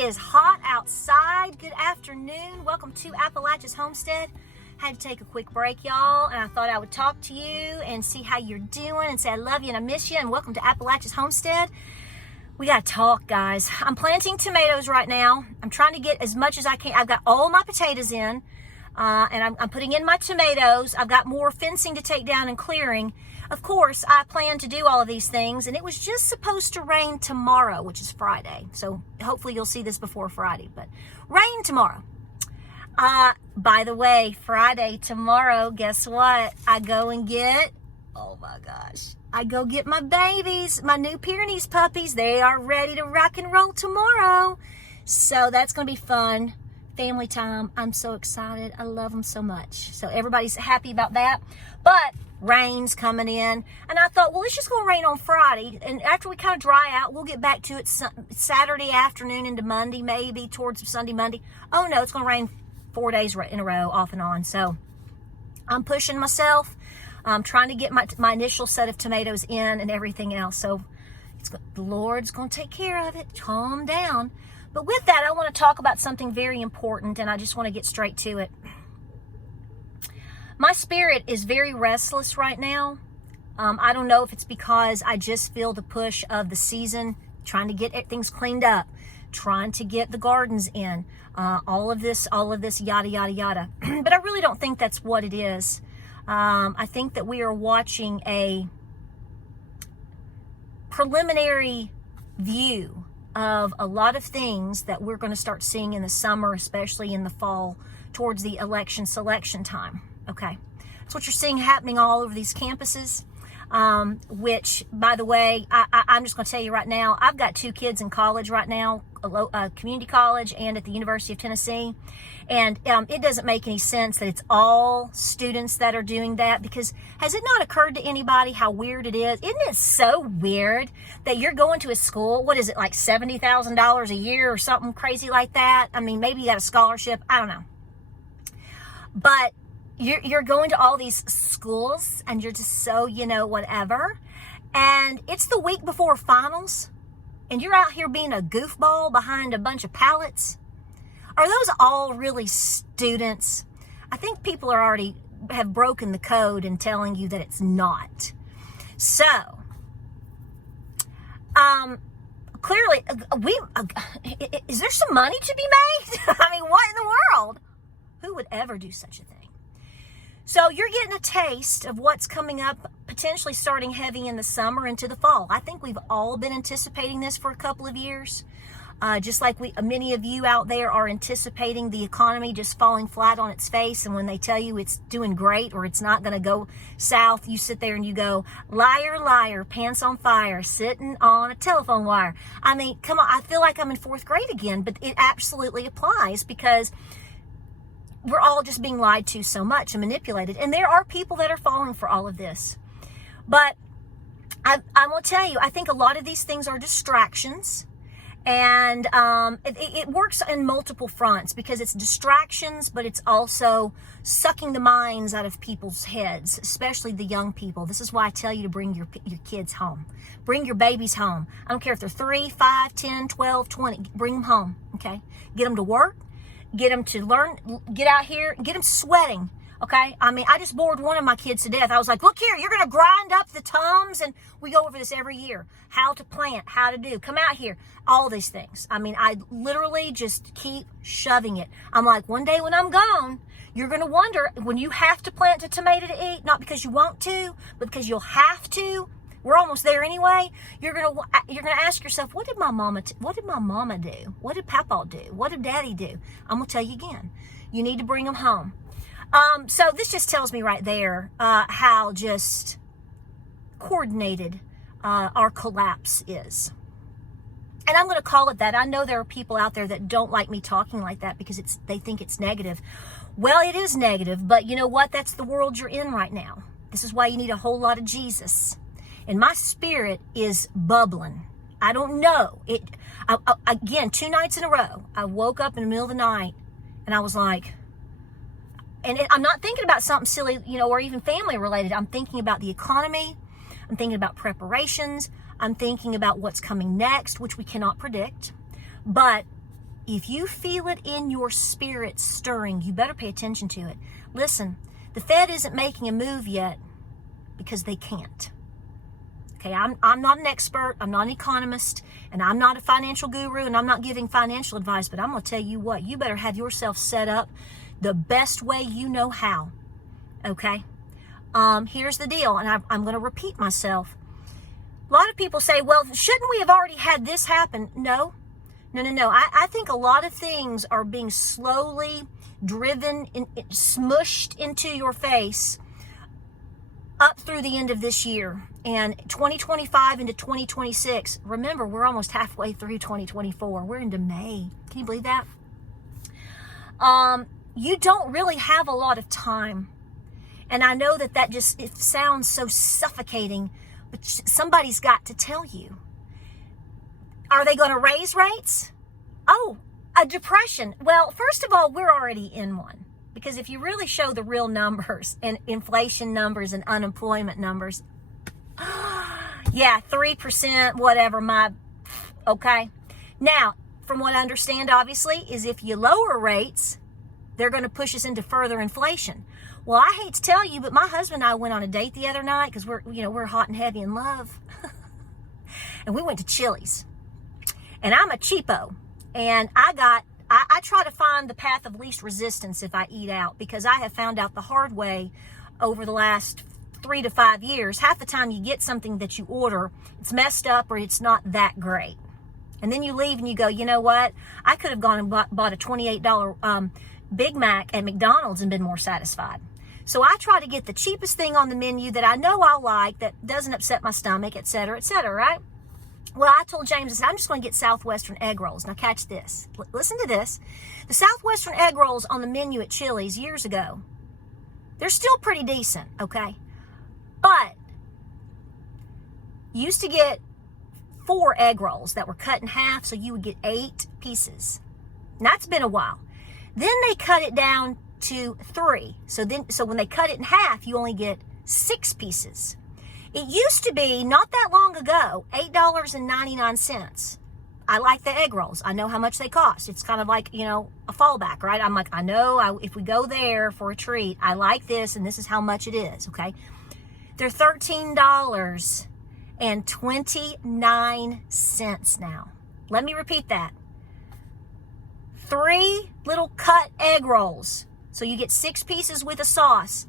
is hot outside. Good afternoon. Welcome to Appalachia's Homestead. Had to take a quick break, y'all, and I thought I would talk to you and see how you're doing and say I love you and I miss you, and welcome to Appalachia's Homestead. We got to talk, guys. I'm planting tomatoes right now. I'm trying to get as much as I can. I've got all my potatoes in, and I'm putting in my tomatoes. I've got more fencing to take down and clearing. Of course, I plan to do all of these things, and it was just supposed to rain tomorrow, which is Friday. So hopefully you'll see this before Friday, but rain tomorrow. By the way, Friday, tomorrow, guess what? I go and get, oh my gosh, I go get my babies, my new Pyrenees puppies. They are ready to rock and roll tomorrow. So that's going to be fun. Family time. I'm so excited. I love them so much. So everybody's happy about that. But rain's coming in, and I thought, well, it's just going to rain on Friday, and after we kind of dry out, we'll get back to it Saturday afternoon into Monday, maybe towards Sunday, Monday. Oh no, it's going to rain 4 days in a row, off and on. So I'm pushing myself. I'm trying to get my initial set of tomatoes in and everything else. So the Lord's going to take care of it. Calm down. But with that, I want to talk about something very important, and I just want to get straight to it. My spirit is very restless right now. I don't know if it's because I just feel the push of the season, trying to get things cleaned up, trying to get the gardens in, all of this, yada, yada, yada. But I really don't think that's what it is. I think that we are watching a preliminary view of a lot of things that we're going to start seeing in the summer, especially in the fall, towards the election selection time. Okay, that's what you're seeing happening all over these campuses, which, by the way, I'm just going to tell you right now, I've got 2 kids in college right now, a community college and at the University of Tennessee, and it doesn't make any sense that it's all students that are doing that, because has it not occurred to anybody how weird it is? Isn't it so weird that you're going to a school, what is it, like $70,000 a year or something crazy like that? I mean, maybe you got a scholarship, I don't know. But you're going to all these schools, and you're just so, whatever. And it's the week before finals, and you're out here being a goofball behind a bunch of pallets. Are those all really students? I think people have broken the code in telling you that it's not. So, clearly, is there some money to be made? I mean, what in the world? Who would ever do such a thing? So you're getting a taste of what's coming up, potentially starting heavy in the summer into the fall. I think we've all been anticipating this for a couple of years. Just like many of you out there are anticipating the economy just falling flat on its face, and when they tell you it's doing great or it's not going to go south, you sit there and you go, liar, liar, pants on fire, sitting on a telephone wire. I mean, come on, I feel like I'm in 4th grade again, but it absolutely applies, because we're all just being lied to so much and manipulated. And there are people that are falling for all of this. But I will tell you, I think a lot of these things are distractions. And it works in multiple fronts, because it's distractions, but it's also sucking the minds out of people's heads, especially the young people. This is why I tell you to bring your kids home. Bring your babies home. I don't care if they're 3, 5, 10, 12, 20. Bring them home, okay? Get them to work. Get them to learn, get out here, get them sweating, okay? I mean, I just bored one of my kids to death. I was like, look here, you're going to grind up the Tums, and we go over this every year. How to plant, how to do, come out here, all these things. I mean, I literally just keep shoving it. I'm like, one day when I'm gone, you're going to wonder, when you have to plant a tomato to eat, not because you want to, but because you'll have to. We're almost there anyway. You're gonna ask yourself, what did my mama do? What did Papa do? What did Daddy do? I'm gonna tell you again. You need to bring them home. So this just tells me right there how just coordinated our collapse is. And I'm gonna call it that. I know there are people out there that don't like me talking like that because they think it's negative. Well, it is negative, but you know what? That's the world you're in right now. This is why you need a whole lot of Jesus. And my spirit is bubbling. I don't know. Again, 2 nights in a row, I woke up in the middle of the night and I was like, I'm not thinking about something silly, or even family related. I'm thinking about the economy. I'm thinking about preparations. I'm thinking about what's coming next, which we cannot predict. But If you feel it in your spirit stirring, you better pay attention to it. Listen, the Fed isn't making a move yet because they can't. Okay, I'm not an expert, I'm not an economist, and I'm not a financial guru, and I'm not giving financial advice, but I'm going to tell you what, you better have yourself set up the best way you know how. Okay? Here's the deal, and I'm going to repeat myself. A lot of people say, well, shouldn't we have already had this happen? No. I think a lot of things are being slowly driven, smushed into your face up through the end of this year. And 2025 into 2026, remember, we're almost halfway through 2024. We're into May. Can you believe that? You don't really have a lot of time. And I know that it sounds so suffocating, but somebody's got to tell you. Are they going to raise rates? Oh, a depression. Well, first of all, we're already in one. Because if you really show the real numbers and inflation numbers and unemployment numbers, yeah, 3%, whatever, okay. Now, from what I understand, obviously, is if you lower rates, they're going to push us into further inflation. Well, I hate to tell you, but my husband and I went on a date the other night because we're hot and heavy in love. And we went to Chili's. And I'm a cheapo. And I try to find the path of least resistance if I eat out, because I have found out the hard way over the last 3 to 5 years. Half the time you get something that you order, it's messed up or it's not that great. And then you leave and you go, you know what? I could have gone and bought a $28 Big Mac at McDonald's and been more satisfied. So I try to get the cheapest thing on the menu that I know I'll like, that doesn't upset my stomach, et cetera, right? Well, I told James, I said, I'm just going to get Southwestern egg rolls. Now catch this. Listen to this. The Southwestern egg rolls on the menu at Chili's years ago, they're still pretty decent, okay? But you used to get 4 egg rolls that were cut in half, so you would get 8 pieces. Now, it's been a while. Then they cut it down to 3. So when they cut it in half, you only get 6 pieces. It used to be, not that long ago, $8.99. I like the egg rolls. I know how much they cost. It's kind of like, a fallback, right? I'm like, I know if we go there for a treat, I like this, and this is how much it is, okay? They're $13.29 now. Let me repeat that. 3 little cut egg rolls. So you get 6 pieces with a sauce.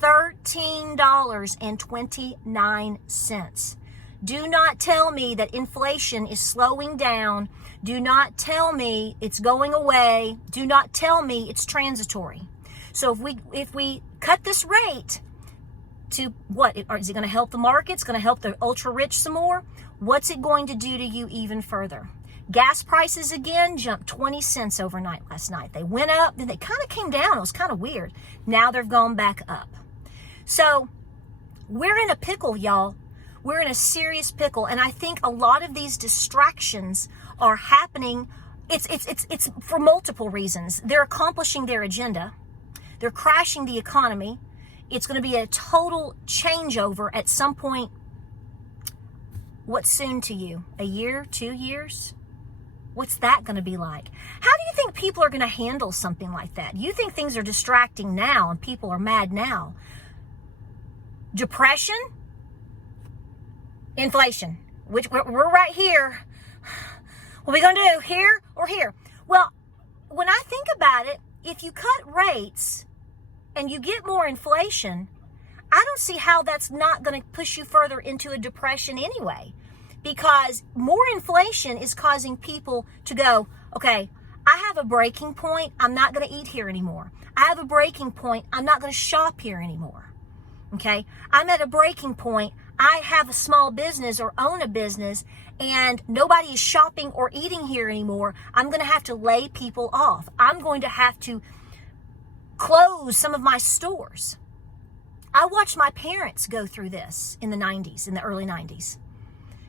$13.29. Do not tell me that inflation is slowing down. Do not tell me it's going away. Do not tell me it's transitory. So if we cut this rate to what? Is it going to help the markets? Going to help the ultra rich some more? What's it going to do to you even further? Gas prices again jumped 20 cents overnight last night. They went up, then they kind of came down. It was kind of weird. Now they've gone back up. So we're in a pickle, y'all. We're in a serious pickle. And I think a lot of these distractions are happening. It's for multiple reasons. They're accomplishing their agenda. They're crashing the economy. It's going to be a total changeover at some point. What's soon to you? A year, 2 years? What's that going to be like? How do you think people are going to handle something like that? You think things are distracting now and people are mad now? Depression? Inflation? Which we're right here. What are we going to do? Here or here? Well, when I think about it, if you cut rates and you get more inflation, I don't see how that's not going to push you further into a depression anyway. Because more inflation is causing people to go, okay, I have a breaking point. I'm not going to eat here anymore. I have a breaking point. I'm not going to shop here anymore. Okay? I'm at a breaking point. I have a small business or own a business and nobody is shopping or eating here anymore. I'm going to have to lay people off. I'm going to have to close some of my stores. I watched my parents go through this in the 90s, in the early 90s.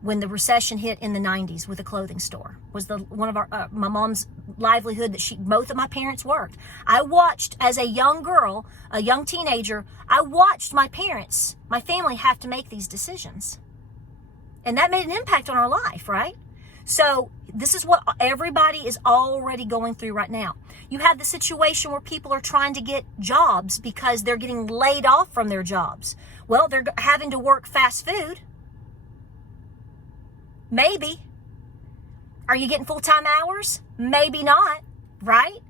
When the recession hit in the 90s with a clothing store, was one of my mom's livelihood that both of my parents worked. I watched as a young girl, a young teenager, I watched my parents, my family have to make these decisions. And that made an impact on our life, right? So this is what everybody is already going through right now. You have the situation where people are trying to get jobs because they're getting laid off from their jobs. Well, they're having to work fast food. Maybe. Are you getting full-time hours? Maybe not, right?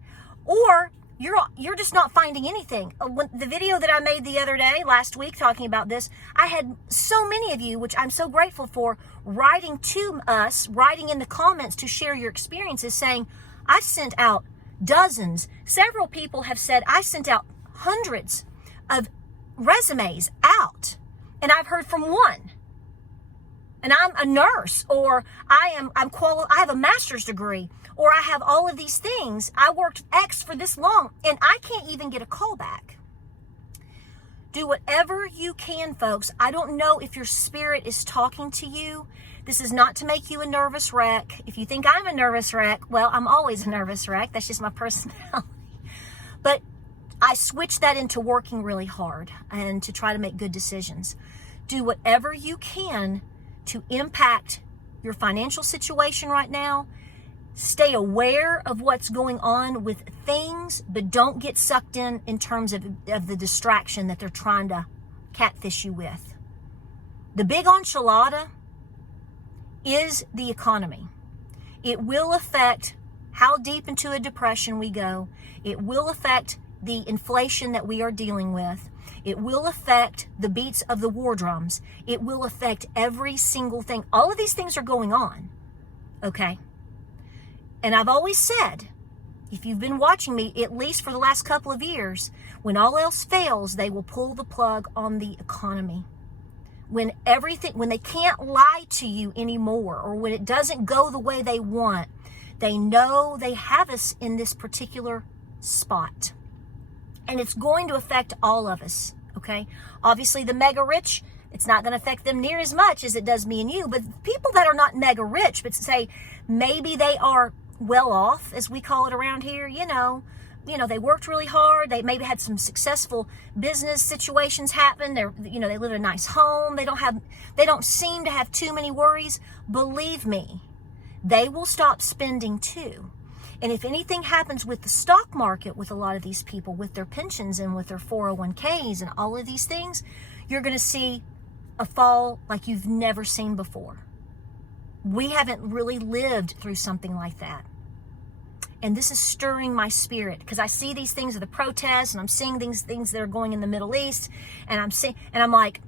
Or you're just not finding anything. The video that I made the other day, last week, talking about this, I had so many of you, which I'm so grateful for, writing to us, writing in the comments to share your experiences, saying, I sent out dozens. Several people have said, I sent out hundreds of resumes out, and I've heard from one. And I'm a nurse, or I have a master's degree, or I have all of these things. I worked X for this long, and I can't even get a call back. Do whatever you can, folks. I don't know if your spirit is talking to you. This is not to make you a nervous wreck. If you think I'm a nervous wreck, well, I'm always a nervous wreck. That's just my personality. But I switch that into working really hard and to try to make good decisions. Do whatever you can to impact your financial situation right now. Stay aware of what's going on with things, but don't get sucked in terms of the distraction that they're trying to catfish you with. The big enchilada is the economy. It will affect how deep into a depression we go. It will affect the inflation that we are dealing with. It will affect the beats of the war drums. It will affect every single thing. All of these things are going on, okay? And I've always said, if you've been watching me, at least for the last couple of years, when all else fails, they will pull the plug on the economy. When they can't lie to you anymore, or when it doesn't go the way they want, they know they have us in this particular spot. And it's going to affect all of us, okay? Obviously, the mega rich, it's not going to affect them near as much as it does me and you. But people that are not mega rich, but say maybe they are well off, as we call it around here, you know, they worked really hard. They maybe had some successful business situations happen. They live in a nice home. They don't seem to have too many worries. Believe me, they will stop spending too. And if anything happens with the stock market with a lot of these people, with their pensions and with their 401ks and all of these things, you're going to see a fall like you've never seen before. We haven't really lived through something like that. And this is stirring my spirit because I see these things of the protests, and I'm seeing these things that are going in the Middle East, and I'm like,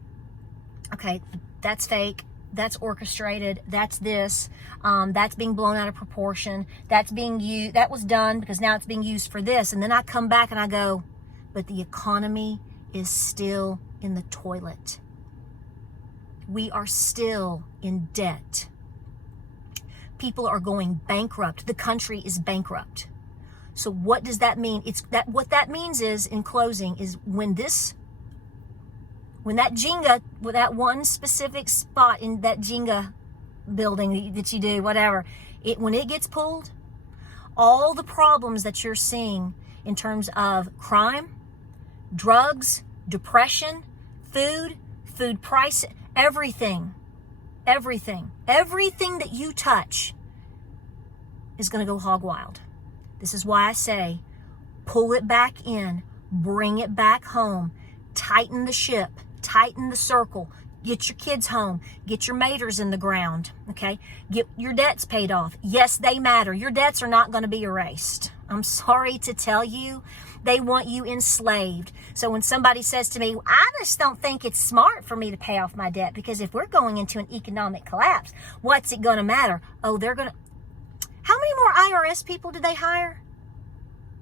okay, that's fake. That's orchestrated. That's this. That's being blown out of proportion. That's being used. That was done because now it's being used for this. And then I come back and I go, but the economy is still in the toilet. We are still in debt. People are going bankrupt. The country is bankrupt. So what does that mean? What that means is, in closing, is when that Jenga, with that one specific spot in that Jenga building that you do, whatever, when it gets pulled, all the problems that you're seeing in terms of crime, drugs, depression, food price, everything that you touch is going to go hog wild. This is why I say, pull it back in, bring it back home, tighten the ship, tighten the circle, get your kids home, get your maters in the ground, okay? Get your debts paid off. Yes, they matter. Your debts are not going to be erased. I'm sorry to tell you, they want you enslaved. So when somebody says to me, I just don't think it's smart for me to pay off my debt, because if we're going into an economic collapse, what's it going to matter? Oh, how many more IRS people do they hire?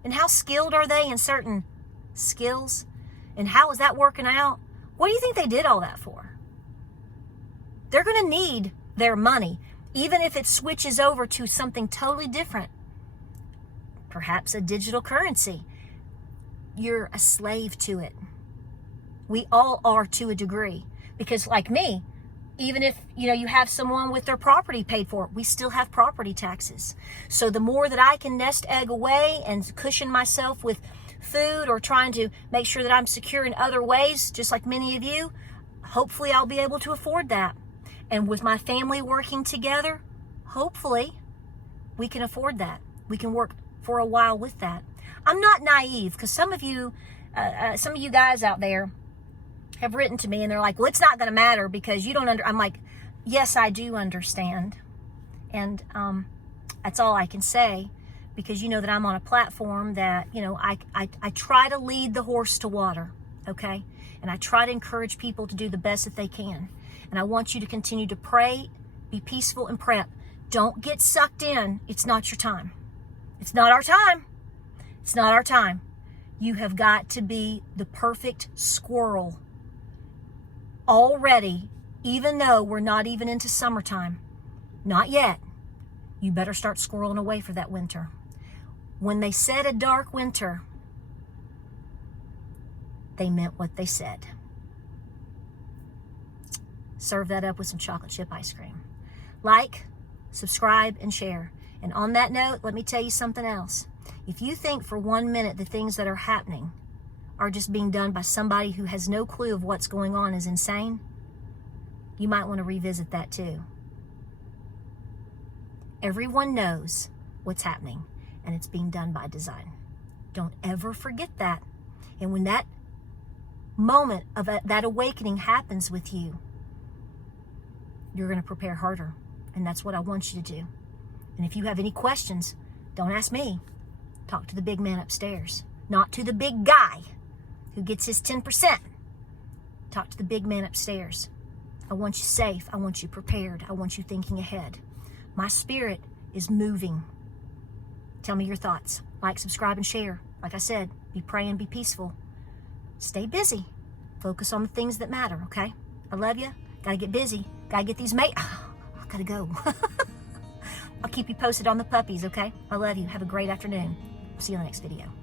And how skilled are they in certain skills? And how is that working out? What do you think they did all that for? They're going to need their money, even if it switches over to something totally different. Perhaps a digital currency. You're a slave to it. We all are to a degree. Because like me, even if you have someone with their property paid for, we still have property taxes. So the more that I can nest egg away and cushion myself with food, or trying to make sure that I'm secure in other ways, just like many of you, hopefully I'll be able to afford that. And with my family working together, hopefully we can afford that. We can work for a while with that. I'm not naive, because some of you guys out there have written to me and they're like, well, it's not going to matter because you don't I'm like, yes, I do understand. And that's all I can say, because you know that I'm on a platform that, you know, I try to lead the horse to water, okay? And I try to encourage people to do the best that they can. And I want you to continue to pray, be peaceful, and prep. Don't get sucked in. It's not your time. It's not our time. It's not our time. You have got to be the perfect squirrel already, even though we're not even into summertime. Not yet. You better start squirreling away for that winter. When they said a dark winter, they meant what they said. Serve that up with some chocolate chip ice cream. Like, subscribe, and share. And on that note, let me tell you something else. If you think for 1 minute the things that are happening are just being done by somebody who has no clue of what's going on is insane, you might want to revisit that too. Everyone knows what's happening, and it's being done by design. Don't ever forget that. And when that moment of that awakening happens with you, you're going to prepare harder. And that's what I want you to do. And if you have any questions, don't ask me. Talk to the big man upstairs. Not to the big guy who gets his 10%. Talk to the big man upstairs. I want you safe. I want you prepared. I want you thinking ahead. My spirit is moving. Tell me your thoughts. Like, subscribe, and share. Like I said, be praying, be peaceful. Stay busy. Focus on the things that matter, okay? I love you. Gotta get busy. Gotta get these I gotta go. I'll keep you posted on the puppies, okay? I love you. Have a great afternoon. See you in the next video.